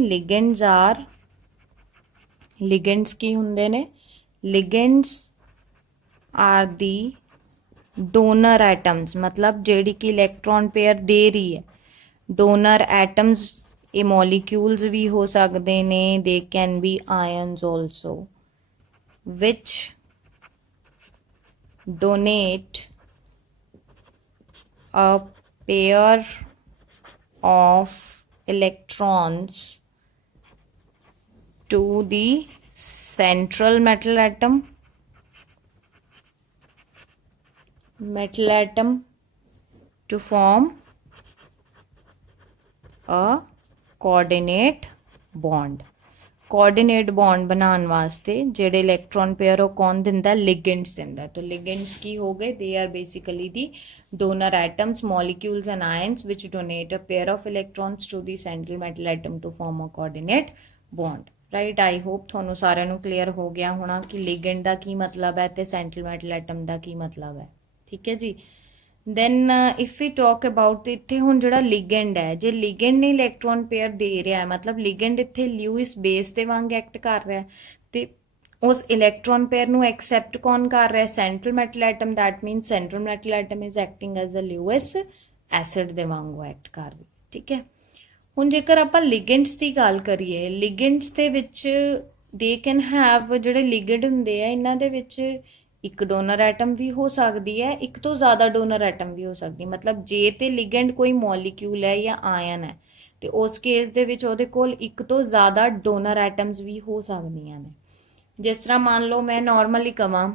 ligands की ਹੁੰਦੇ ਨੇ, ligands are the donor atoms, मतलब ਜਿਹੜੀ कि electron pair ਦੇ ਰਹੀ है। donor atoms ਇਹ ਮੋਲੀਕਿਊਲਸ ਵੀ ਹੋ ਸਕਦੇ ਨੇ, they can be ions also, which donate a pair of electrons to the central metal atom to form a coordinate bond. Coordinate bond ਬਣਾਉਣ ਵਾਸਤੇ ਜਿਹੜੇ ਇਲੈਕਟ੍ਰੋਨ ਪੇਅਰ ਉਹ ਕੌਣ ਦਿੰਦਾ, ਲਿਗੈਂਡਸ ਦਿੰਦਾ। ਤਾਂ ਲਿਗੈਂਡਸ ਕੀ ਹੋ ਗਏ, they are basically the donor atoms, molecules and ions which donate a pair of electrons to the central metal atom to form a coordinate bond, right. I hope ਤੁਹਾਨੂੰ ਸਾਰਿਆਂ ਨੂੰ ਕਲੀਅਰ ਹੋ ਗਿਆ ਹੋਣਾ ਕਿ ਲਿਗੈਂਡ ਦਾ ਕੀ ਮਤਲਬ ਹੈ ਤੇ ਸੈਂਟਰਲ ਮੈਟਲ ਐਟਮ ਦਾ ਕੀ ਮਤਲਬ ਹੈ, ਠੀਕ ਹੈ ਜੀ। Then if we talk about, ਇੱਥੇ ਹੁਣ ਜਿਹੜਾ ਲਿਗੈਂਡ ਹੈ, ਜੇ ਲਿਗੈਂਡ ਨੇ ਇਲੈਕਟ੍ਰੋਨ ਪੇਅਰ ਦੇ ਰਿਹਾ ਹੈ, ਮਤਲਬ ਲਿਗੈਂਡ ਇੱਥੇ ਲਿਊਇਸ ਬੇਸ ਦੇ ਵਾਂਗ ਐਕਟ ਕਰ ਰਿਹਾ ਹੈ, ਤੇ ਉਸ ਇਲੈਕਟ੍ਰੋਨ ਪੇਅਰ ਨੂੰ ਐਕਸੈਪਟ ਕੌਣ ਕਰ ਰਿਹਾ, central metal atom. That means central metal atom is acting as a Lewis acid ਦੇ ਵਾਂਗੂ ਐਕਟ ਕਰ ਰਹੀ, ਠੀਕ ਹੈ। ਹੁਣ ਜੇਕਰ ਆਪਾਂ ਲਿਗੈਂਡਸ ਦੀ ਗੱਲ ਕਰੀਏ, ਲਿਗੈਂਡਸ ਦੇ ਵਿੱਚ ਦੇ ਕੈਨ ਹੈਵ, ਜਿਹੜੇ ਲਿਗੈਂਡ ਹੁੰਦੇ ਆ ਇਹਨਾਂ ਦੇ ਵਿੱਚ ਇੱਕ ਡੋਨਰ ਐਟਮ ਵੀ ਹੋ ਸਕਦੀ ਹੈ, ਇੱਕ ਤੋਂ ਜ਼ਿਆਦਾ ਡੋਨਰ ਐਟਮ ਵੀ ਹੋ ਸਕਦੀ। ਮਤਲਬ ਜੇ ਤੇ ਲਿਗੈਂਡ ਕੋਈ ਮੋਲੀਕਿਊਲ ਹੈ ਜਾਂ ਆਇਨ ਹੈ ਤੇ ਉਸ ਕੇਸ ਦੇ ਵਿੱਚ ਉਹਦੇ ਕੋਲ ਇੱਕ ਤੋਂ ਜ਼ਿਆਦਾ ਡੋਨਰ ਐਟਮਸ ਵੀ ਹੋ ਸਕਦੀਆਂ ਨੇ। ਜਿਸ ਤਰ੍ਹਾਂ ਮੰਨ ਲਓ ਮੈਂ ਨਾਰਮਲੀ ਕਵਾਂ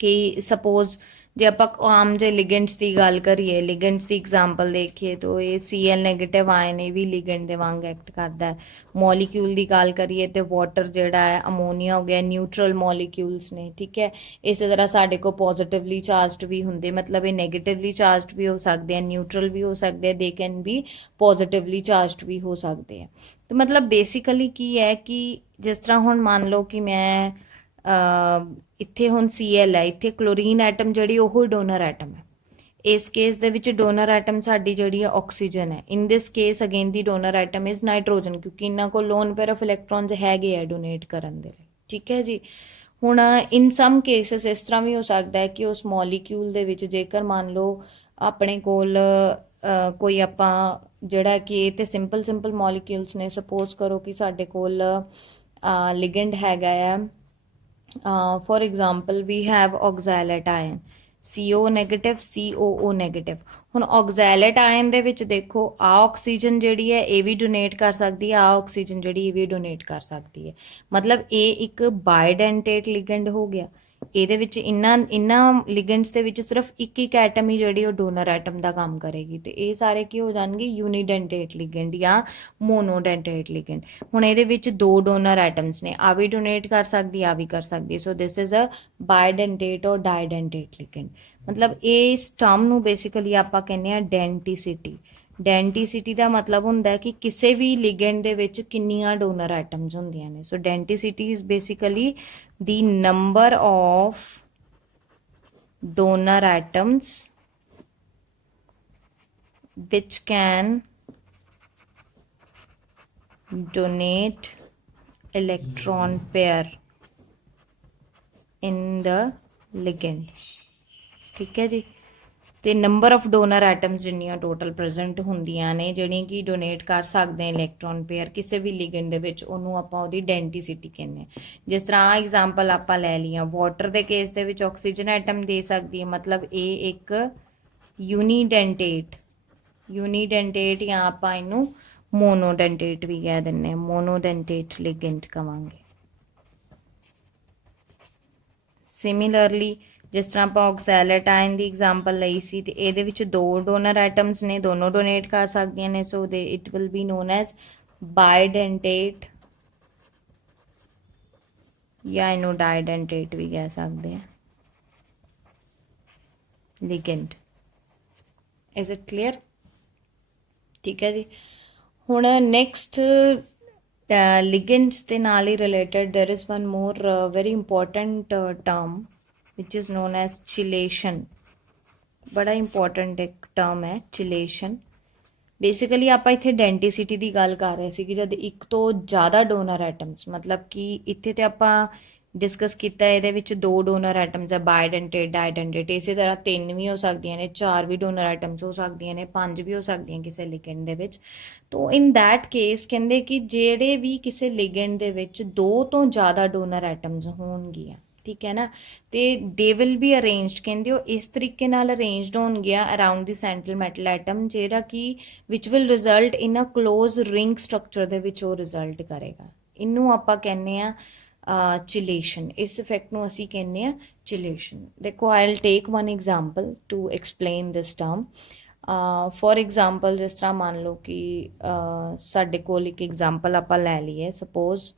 ਕਿ ਸਪੋਜ਼ ਜੇ ਆਪਾਂ ਆਮ ਜੇ ਲਿਗੈਂਡਸ ਦੀ ਗੱਲ ਕਰੀਏ, ਲਿਗੈਂਡਸ ਦੀ ਐਗਜ਼ਾਮਪਲ ਦੇਖੀਏ ਤਾਂ ਇਹ Cl ਨੈਗੇਟਿਵ ਆਇਨ ਇਹ ਵੀ ਲਿਗੈਂਡ ਦੇ ਵਾਂਗ ਐਕਟ ਕਰਦਾ ਹੈ। ਮੋਲੀਕਿਊਲ ਦੀ ਗੱਲ ਕਰੀਏ ਤੇ ਵਾਟਰ ਜਿਹੜਾ ਹੈ, ਅਮੋਨੀਆ ਹੋ ਗਿਆ, ਨਿਊਟਰਲ ਮੋਲੀਕਿਊਲਸ ਨੇ, ਠੀਕ ਹੈ। ਇਸੇ ਤਰ੍ਹਾਂ ਸਾਡੇ ਕੋਲ ਪੋਜ਼ਿਟਿਵਲੀ ਚਾਰਜਡ ਵੀ ਹੁੰਦੇ, ਮਤਲਬ ਇਹ ਨੈਗੇਟਿਵਲੀ ਚਾਰਜਡ ਵੀ ਹੋ ਸਕਦੇ ਆ, ਨਿਊਟਰਲ ਵੀ ਹੋ ਸਕਦੇ ਆ, they can be positively charged ਵੀ ਹੋ ਸਕਦੇ ਆ। ਤੇ ਮਤਲਬ ਬੇਸਿਕਲੀ ਕੀ ਹੈ ਕਿ ਜਿਸ ਤਰ੍ਹਾਂ ਹੁਣ ਮੰਨ ਲਓ ਕਿ ਮੈਂ ਇੱਥੇ ਹੁਣ Cl ਹੈ, ਇੱਥੇ ਕਲੋਰੀਨ ਐਟਮ ਜਿਹੜੀ ਉਹ ਡੋਨਰ ਐਟਮ ਹੈ। ਇਸ ਕੇਸ ਦੇ ਵਿੱਚ ਡੋਨਰ ਐਟਮ ਸਾਡੀ ਜਿਹੜੀ ਹੈ ਆਕਸੀਜਨ ਹੈ। ਇਨ this case again the donor atom is nitrogen, ਕਿਉਂਕਿ ਇਹਨਾਂ ਕੋਲ ਲੋਨ ਪੇਅਰ ਆਫ ਇਲੈਕਟ੍ਰॉन्स ਹੈਗੇ ਆ ਡੋਨੇਟ ਕਰਨ ਦੇ ਲਈ, ਠੀਕ ਹੈ ਜੀ। ਹੁਣ ਇਨ ਸਮ ਕੇਸਿਸ ਇਸ ਤਰ੍ਹਾਂ ਵੀ ਹੋ ਸਕਦਾ ਹੈ ਕਿ ਉਸ ਮੋਲੀਕਿਊਲ ਦੇ ਵਿੱਚ ਜੇਕਰ ਮੰਨ ਲਓ ਆਪਣੇ ਕੋਲ ਕੋਈ ਆਪਾਂ ਜਿਹੜਾ ਕਿ ਇਹ ਤੇ ਸਿੰਪਲ ਮੋਲੀਕਿਊਲਸ ਨੇ, ਸਪੋਜ਼ ਕਰੋ ਕਿ ਸਾਡੇ ਕੋਲ ਲਿਗੈਂਡ ਹੈਗਾ ਆ, for example we have oxalate ion, CO negative, COO negative. ਹੁਣ ਆਕਜ਼ੈਲੇਟ ਆਇਨ ਦੇ ਵਿੱਚ ਦੇਖੋ ਆ ਆਕਸੀਜਨ ਜਿਹੜੀ ਹੈ ਇਹ ਵੀ ਡੋਨੇਟ ਕਰ ਸਕਦੀ ਹੈ, ਆ ਆਕਸੀਜਨ ਜਿਹੜੀ ਇਹ ਵੀ ਡੋਨੇਟ ਕਰ ਸਕਦੀ ਹੈ। ਮਤਲਬ ਇਹ ਇੱਕ ਬਾਇਡੈਂਟੇਟ ਲਿਗੈਂਡ ਹੋ ਗਿਆ। ਇਹਦੇ ਵਿੱਚ ਇਹਨਾਂ ਲਿਗੈਂਡਸ ਦੇ ਵਿੱਚ ਸਿਰਫ ਇੱਕ ਐਟਮ ਹੀ ਜਿਹੜੀ ਉਹ ਡੋਨਰ ਐਟਮ ਦਾ ਕੰਮ ਕਰੇਗੀ, ਤੇ ਇਹ ਸਾਰੇ ਕੀ ਹੋ ਜਾਣਗੇ, ਯੂਨੀਡੈਂਟੇਟ ਲਿਗੈਂਡ ਜਾਂ ਮੋਨੋਡੈਂਟੇਟ ਲਿਗੈਂਡ। ਹੁਣ ਇਹਦੇ ਵਿੱਚ ਦੋ ਡੋਨਰ ਐਟਮਸ ਨੇ, ਆ ਵੀ ਡੋਨੇਟ ਕਰ ਸਕਦੀ, ਆ ਵੀ ਕਰ ਸਕਦੀ। ਸੋ ਦਿਸ ਇਜ਼ ਅ ਬਾਇਡੈਂਟੇਟ ਔਰ ਡਾਇਡੈਂਟੇਟ ਲਿਗੈਂਡ। ਮਤਲਬ ਇਸ ਟਰਮ ਨੂੰ ਬੇਸਿਕਲੀ ਆਪਾਂ ਕਹਿੰਦੇ ਆ ਡੈਂਟਿਸਿਟੀ। ਡੈਂਟੀਸਿਟੀ ਦਾ ਮਤਲਬ ਹੁੰਦਾ ਹੈ ਕਿ ਕਿਸੇ ਵੀ ਲਿਗੈਂਡ ਦੇ ਵਿੱਚ ਕਿੰਨੀਆਂ ਡੋਨਰ ਐਟਮਸ ਹੁੰਦੀਆਂ ਨੇ। ਸੋ ਡੈਂਟੀਸਿਟੀ is basically the number of donor atoms which can donate electron pair in the ligand। ठीक है जी। ਤੇ ਨੰਬਰ ਆਫ ਡੋਨਰ ਐਟਮਸ ਜਿੰਨੀਆਂ ਟੋਟਲ ਪ੍ਰੈਜ਼ੈਂਟ ਹੁੰਦੀਆਂ ਨੇ ਜਿਹੜੀਆਂ ਕਿ ਡੋਨੇਟ ਕਰ ਸਕਦੇ ਆ ਇਲੈਕਟ੍ਰੋਨ ਪੇਅਰ ਕਿਸੇ ਵੀ ਲਿਗੈਂਡ ਦੇ ਵਿੱਚ, ਉਹਨੂੰ ਆਪਾਂ ਉਹਦੀ ਡੈਂਟੀਸਿਟੀ ਕਹਿੰਦੇ ਆ। ਜਿਸ ਤਰ੍ਹਾਂ ਐਗਜ਼ਾਮਪਲ ਆਪਾਂ ਲੈ ਲਈਆਂ ਵਾਟਰ ਦੇ ਕੇਸ ਦੇ ਵਿੱਚ ਆਕਸੀਜਨ ਐਟਮ ਦੇ ਸਕਦੀ ਹੈ, ਮਤਲਬ ਇਹ ਇੱਕ ਯੂਨੀਡੈਂਟੇਟ ਜਾਂ ਆਪਾਂ ਇਹਨੂੰ ਮੋਨੋਡੈਂਟੇਟ ਵੀ ਕਹਿ ਦਿੰਦੇ ਆ, ਮੋਨੋਡੈਂਟੇਟ ਲਿਗੈਂਡ ਕਵਾਂਗੇ। ਸਿਮਿਲਰਲੀ ਜਿਸ ਤਰ੍ਹਾਂ ਆਪਾਂ ਆਕਸੈਲੇਟਾਈਨ ਦੀ ਐਗਜ਼ਾਮਪਲ ਲਈ ਸੀ ਤੇ ਇਹਦੇ ਵਿੱਚ 2 ਡੋਨਰ ਐਟਮਸ ਨੇ, ਦੋਨੋਂ ਡੋਨੇਟ ਕਰ ਸਕਦੀਆਂ ਨੇ। So they it will be known as bidentate ਜਾਂ ਇਹਨੂੰ ਡਾਇਡੈਂਟੇਟ ਵੀ ਕਹਿ ਸਕਦੇ ਆ ਲਿਗੈਂਡ। Is it clear? ਠੀਕ ਹੈ ਜੀ। ਹੁਣ ਨੈਕਸਟ ਲਿਗੈਂਡਸ ਦੇ ਨਾਲ ਹੀ related there is one more very important term which is known as chelation। ਬੜਾ ਇੰਪੋਰਟੈਂਟ ਇੱਕ ਟਰਮ ਹੈ ਚਿਲੇਸ਼ਨ। ਬੇਸਿਕਲੀ ਆਪਾਂ ਇੱਥੇ ਡੈਂਟੀਸਿਟੀ ਦੀ ਗੱਲ ਕਰ ਰਹੇ ਸੀ ਕਿ ਜਦ ਇੱਕ ਤੋਂ ਜ਼ਿਆਦਾ ਡੋਨਰ ਐਟਮਸ, ਮਤਲਬ ਕਿ ਇੱਥੇ ਤੇ ਆਪਾਂ ਡਿਸਕਸ ਕੀਤਾ ਇਹਦੇ ਵਿੱਚ 2 ਡੋਨਰ ਐਟਮਸ ਹੈ, ਬਾਇਡੈਂਟੇਟ ਡਾਇਡੈਂਟੇਟ। ਇਸੇ ਤਰ੍ਹਾਂ 3 ਵੀ ਹੋ ਸਕਦੀਆਂ ਨੇ, 4 ਵੀ ਡੋਨਰ ਐਟਮਸ ਹੋ ਸਕਦੀਆਂ ਨੇ, 5 ਵੀ ਹੋ ਸਕਦੀਆਂ ਕਿਸੇ ਲਿਗੈਂਡ ਦੇ ਵਿੱਚ। ਤੋ ਇਨ ਦੈਟ ਕੇਸ ਕਹਿੰਦੇ ਕਿ ਜਿਹੜੇ ਵੀ ਕਿਸੇ ਲਿਗੈਂਡ ਦੇ ਵਿੱਚ 2 ਤੋਂ ਜ਼ਿਆਦਾ ਡੋਨਰ ਐਟਮਸ ਹੋਣਗੀਆਂ, ਠੀਕ ਹੈ ਨਾ, ਤੇ ਦੇ ਵਿਲ ਬੀ ਅਰੇਂਜਡ, ਕਹਿੰਦੇ ਉਹ ਇਸ ਤਰੀਕੇ ਨਾਲ ਅਰੇਂਜਡ ਹੋਣਗੀਆਂ around the central metal atom, ਜਿਹੜਾ ਕਿ which will result in a close ring structure ਦੇ ਵਿੱਚ ਉਹ ਰਿਜ਼ਲਟ ਕਰੇਗਾ। ਇਹਨੂੰ ਆਪਾਂ ਕਹਿੰਦੇ ਆ ਚਿਲੇਸ਼ਨ। ਇਸ ਇਫੈਕਟ ਨੂੰ ਅਸੀਂ ਕਹਿੰਦੇ ਆ ਚਿਲੇਸ਼ਨ। ਦੇਖੋ I will take one example to explain this term. For example ਜਿਸ ਤਰ੍ਹਾਂ ਮੰਨ ਲਓ ਕਿ ਸਾਡੇ ਕੋਲ ਇੱਕ ਐਗਜ਼ਾਮਪਲ ਆਪਾਂ ਲੈ ਲਈਏ, ਸਪੋਜ਼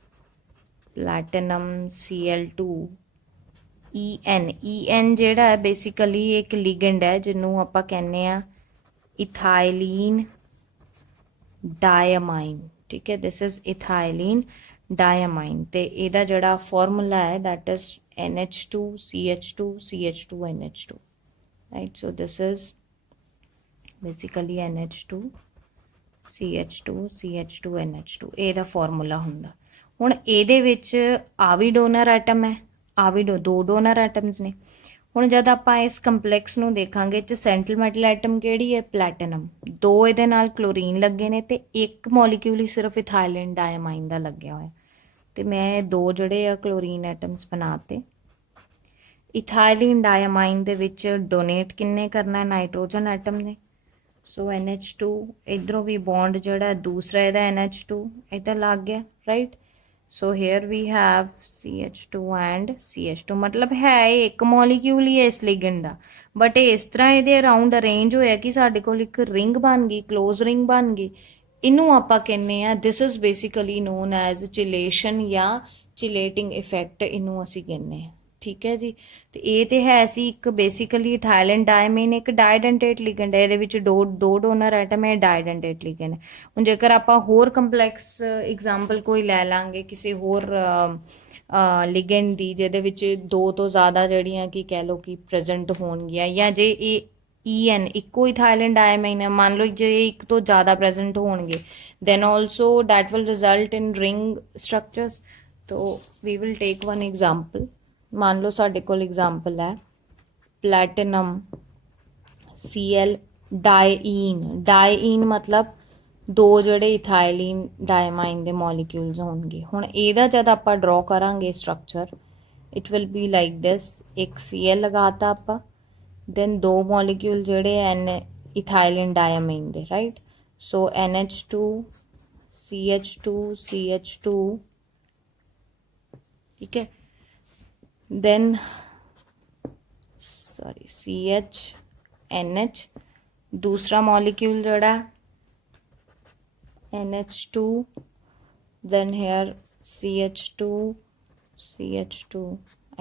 platinum Cl2 En ਜਿਹੜਾ ਹੈ ਬੇਸਿਕਲੀ ਇੱਕ ਲਿਗੈਂਡ ਹੈ ਜਿਹਨੂੰ ਆਪਾਂ ਕਹਿੰਦੇ ਆ ਇਥਾਈਲੀਨ ਡਾਇਆਮਾਈਨ। ਠੀਕ ਹੈ, ਦਿਸ ਇਜ਼ ਇਥਾਈਲੀਨ ਡਾਇਆਮਾਈਨ ਤੇ ਇਹਦਾ ਜਿਹੜਾ ਫਾਰਮੂਲਾ ਹੈ that is NH2CH2CH2NH2, right? So this is basically NH2CH2CH2NH2 ਇਹਦਾ ਫਾਰਮੂਲਾ ਹੁੰਦਾ। ਹੁਣ ਇਹਦੇ ਵਿੱਚ ਆ ਵੀ ਡੋਨਰ ਐਟਮ ਹੈ, ਆ ਵੀ 2 ਡੋਨਰ ਐਟਮਸ ਨੇ। ਹੁਣ ਜਦ ਆਪਾਂ ਇਸ ਕੰਪਲੈਕਸ ਨੂੰ ਦੇਖਾਂਗੇ ਚ ਸੈਂਟਰਲ ਮੈਟਲ ਐਟਮ ਕਿਹੜੀ ਹੈ? ਪਲੈਟੀਨਮ। 2 ਇਹਦੇ ਨਾਲ ਕਲੋਰੀਨ ਲੱਗੇ ਨੇ ਤੇ ਇੱਕ ਮੋਲੀਕਿਊਲ ਹੀ ਸਿਰਫ ਇਥਾਈਲੀਨ ਡਾਇਆਮਾਈਨ ਦਾ ਲੱਗਿਆ ਹੋਇਆ, ਤੇ ਮੈਂ 2 ਜਿਹੜੇ ਆ ਕਲੋਰੀਨ ਐਟਮਸ ਬਣਾਤੇ। ਇਥਾਈਲੀਨ ਡਾਇਆਮਾਈਨ ਦੇ ਵਿੱਚ ਡੋਨੇਟ ਕਿੰਨੇ ਕਰਨਾ? ਨਾਈਟ੍ਰੋਜਨ ਐਟਮ ਨੇ। ਸੋ NH2 ਇਧਰੋਂ ਵੀ ਬੌਂਡ ਜਿਹੜਾ ਦੂਸਰਾ ਇਹਦਾ NH2 ਇੱਧਰ ਲੱਗ ਗਿਆ, right? So here we have CH2 and CH2, ਮਤਲਬ ਹੈ ਇਹ ਇੱਕ ਮੋਲੀਕਿਊਲ ਹੀ ਹੈ ਇਸ ਲਿਗੈਂਡ ਦਾ, ਬਟ ਇਹ ਇਸ ਤਰ੍ਹਾਂ ਇਹਦੇ ਅਰਾਊਂਡ ਅਰੇਂਜ ਹੋਇਆ ਕਿ ਸਾਡੇ ਕੋਲ ਇੱਕ ਰਿੰਗ ਬਣ ਗਈ, ਕਲੋਜ਼ ਰਿੰਗ ਬਣ ਗਈ। ਇਹਨੂੰ ਆਪਾਂ ਕਹਿੰਦੇ ਆ this is basically known as chelation ਜਾਂ ਚਿਲੇਟਿੰਗ ਇਫੈਕਟ, ਇਹਨੂੰ ਅਸੀਂ ਕਹਿੰਦੇ ਆ। ਠੀਕ ਹੈ ਜੀ। ਤੇ ਇਹ ਤੇ ਹੈ ਸੀ ਇੱਕ ਬੇਸਿਕਲੀ ਇਥਾਈਲੀਨ ਡਾਇਆਮਾਈਨ ਇੱਕ ਡਾਇਡੈਂਟੇਟ ਲਿਗੈਂਡ ਹੈ, ਇਹਦੇ ਵਿੱਚ 2 ਡੋਨਰ ਐਟਮ ਹੈ, ਡਾਇਡੈਂਟੇਟ ਲਿਗੈਂਡ। ਹੁਣ ਜੇਕਰ ਆਪਾਂ ਹੋਰ ਕੰਪਲੈਕਸ ਐਗਜ਼ਾਮਪਲ ਕੋਈ ਲੈ ਲਾਂਗੇ ਕਿਸੇ ਹੋਰ ਲਿਗੈਂਡ ਦੀ ਜਿਹਦੇ ਵਿੱਚ 2 ਤੋਂ ਜ਼ਿਆਦਾ ਜਿਹੜੀਆਂ ਕਿ ਕਹਿ ਲਓ ਕਿ ਪ੍ਰੈਜ਼ੈਂਟ ਹੋਣਗੀਆਂ, ਜਾਂ ਜੇ ਇਹ En ਇੱਕੋ ਇਥਾਈਲੀਨ ਡਾਇਆਮਾਈਨ ਹੈ, ਮੰਨ ਲਓ ਜੇ ਇੱਕ ਤੋਂ ਜ਼ਿਆਦਾ ਪ੍ਰੈਜ਼ੈਂਟ ਹੋਣਗੇ then also that will result in ring structures। तो we will take one example। मान लो ਸਾਡੇ ਕੋਲ एग्जाम्पल है platinum Cl डाइईन मतलब 2 ਜਿਹੜੇ ਇਥਾਈਲੀਨ ਡਾਇਆਮਾਈਨ ਦੇ ਮੋਲੀਕਿਊਲਸ ਹੋਣਗੇ। ਹੁਣ ਇਹਦਾ ਜਦ ਆਪਾਂ ਡਰਾ ਕਰਾਂਗੇ structure it will be like this. ਇੱਕ Cl ਲਗਾਤਾ ਆਪਾਂ, then 2 ਮੋਲੀਕਿਊਲ ਜਿਹੜੇ ਐਨ ਇਥਾਈਲੀਨ ਡਾਇਆਮਾਈਨ ਦੇ, ਰਾਈਟ? ਸੋ NH2 CH2 ठीक है, then sorry CHNH दूसरा मॉलिक्यूल जड़ा NH2, then here CH2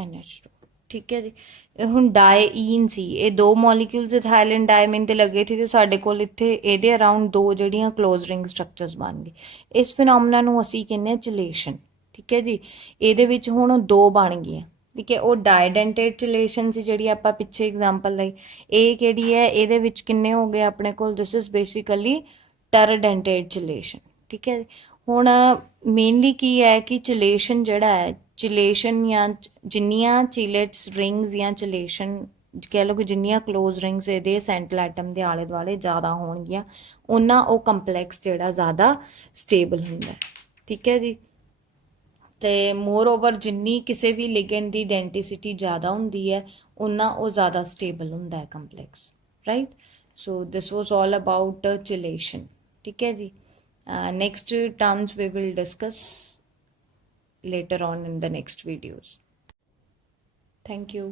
NH2, ਠੀਕ ਹੈ ਜੀ। ਇਹ ਹੁਣ ਡਾਈਈਨ ਸੀ, ਇਹ ਦੋ ਮੋਲੀਕਿਊਲਸ ਇਥਾਈਲਿਨ ਡਾਇਮਿਨ ਤੇ ਲੱਗੇ ਸੀ ਤੇ ਸਾਡੇ ਕੋਲ ਇੱਥੇ ਇਹਦੇ ਅਰਾਊਂਡ ਦੋ ਜਿਹੜੀਆਂ ਕਲੋਜ਼ ਰਿੰਗ ਸਟਰਕਚਰਸ ਬਣ ਗਏ। ਇਸ ਫਿਨੋਮੀਨਾ ਨੂੰ ਅਸੀਂ ਕਹਿੰਦੇ ਹਾਂ ਚਿਲੇਸ਼ਨ। ਠੀਕ ਹੈ ਜੀ। ਇਹਦੇ ਵਿੱਚ ਹੁਣ ਦੋ ਬਣ ਗਈਆਂ। ਠੀਕ ਹੈ, ਉਹ ਡਾਈਡੈਂਟੇਟ ਚਿਲੇਸ਼ਨ ਸੀ ਜਿਹੜੀ ਆਪਾਂ ਪਿੱਛੇ ਐਗਜ਼ਾਮਪਲ ਲਈ। ਇਹ ਕਿਹੜੀ ਹੈ, ਇਹਦੇ ਵਿੱਚ ਕਿੰਨੇ ਹੋ ਗਏ ਆਪਣੇ ਕੋਲ, ਦਿਸ ਇਜ਼ ਬੇਸਿਕਲੀ ਟਰਡੈਂਟੇਟ ਚਿਲੇਸ਼ਨ। ਠੀਕ ਹੈ, ਹੁਣ ਮੇਨਲੀ ਕੀ ਹੈ ਕਿ ਚਿਲੇਸ਼ਨ ਜਿਹੜਾ ਹੈ, ਚਿਲੇਸ਼ਨ ਜਾਂ ਜਿੰਨੀਆਂ ਚਿਲੇਟਸ ਰਿੰਗਸ ਜਾਂ ਚਿਲੇਸ਼ਨ ਕਹਿ ਲਓ ਕਿ ਜਿੰਨੀਆਂ ਕਲੋਜ਼ ਰਿੰਗਸ ਇਹਦੇ ਸੈਂਟਰਲ ਐਟਮ ਦੇ ਆਲੇ ਦੁਆਲੇ ਜ਼ਿਆਦਾ ਹੋਣਗੀਆਂ, ਉਹਨਾਂ ਉਹ ਕੰਪਲੈਕਸ ਜਿਹੜਾ ਜ਼ਿਆਦਾ ਸਟੇਬਲ ਹੁੰਦਾ। ਠੀਕ ਹੈ ਜੀ। ਤੇ ਮੋਰ ਓਵਰ ਜਿੰਨੀ ਕਿਸੇ ਵੀ ਲਿਗੈਂਡ ਦੀ ਡੈਂਟਿਸਿਟੀ ਜ਼ਿਆਦਾ ਹੁੰਦੀ ਹੈ, ਉਨਾ ਉਹ ਜ਼ਿਆਦਾ ਸਟੇਬਲ ਹੁੰਦਾ ਹੈ complex, right. So this was all about chelation. ਠੀਕ ਹੈ ਜੀ। Next terms we will discuss later on in the next videos. Thank you.